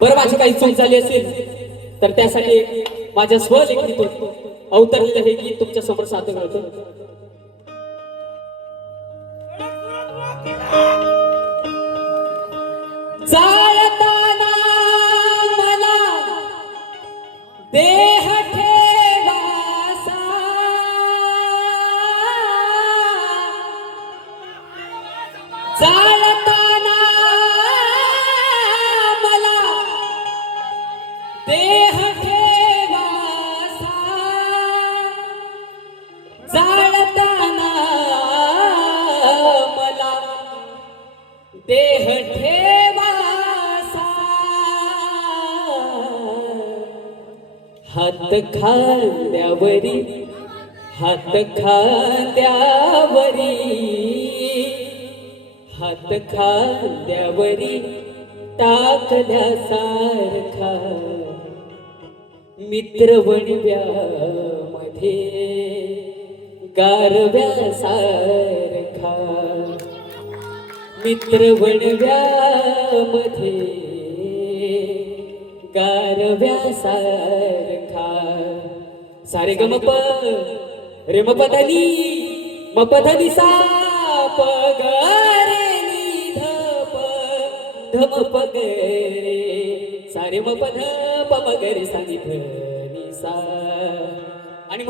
बरं माझी काही चूक झाली असेल तर त्यासाठी माझ्या स्वलेखनीतून अवतरलेलं हे गीत तुमच्यासमोर सादर करतो. जाळताना मला देह ठेवासा जाळताना देह ठेवासा मला देह ठेवासा हात खांद्यावरी हात खांद्यावरी हात खांद्यावरी टाकल्यासारखा मित्रमध्ये गारव्यासारखा. मित्रमध्ये गारव्यासारखा. सारे गमप रे मपधनी मपधनी सा पगार ग रे धम पगरे सारे मग पध म सांगितलं रे सा आणि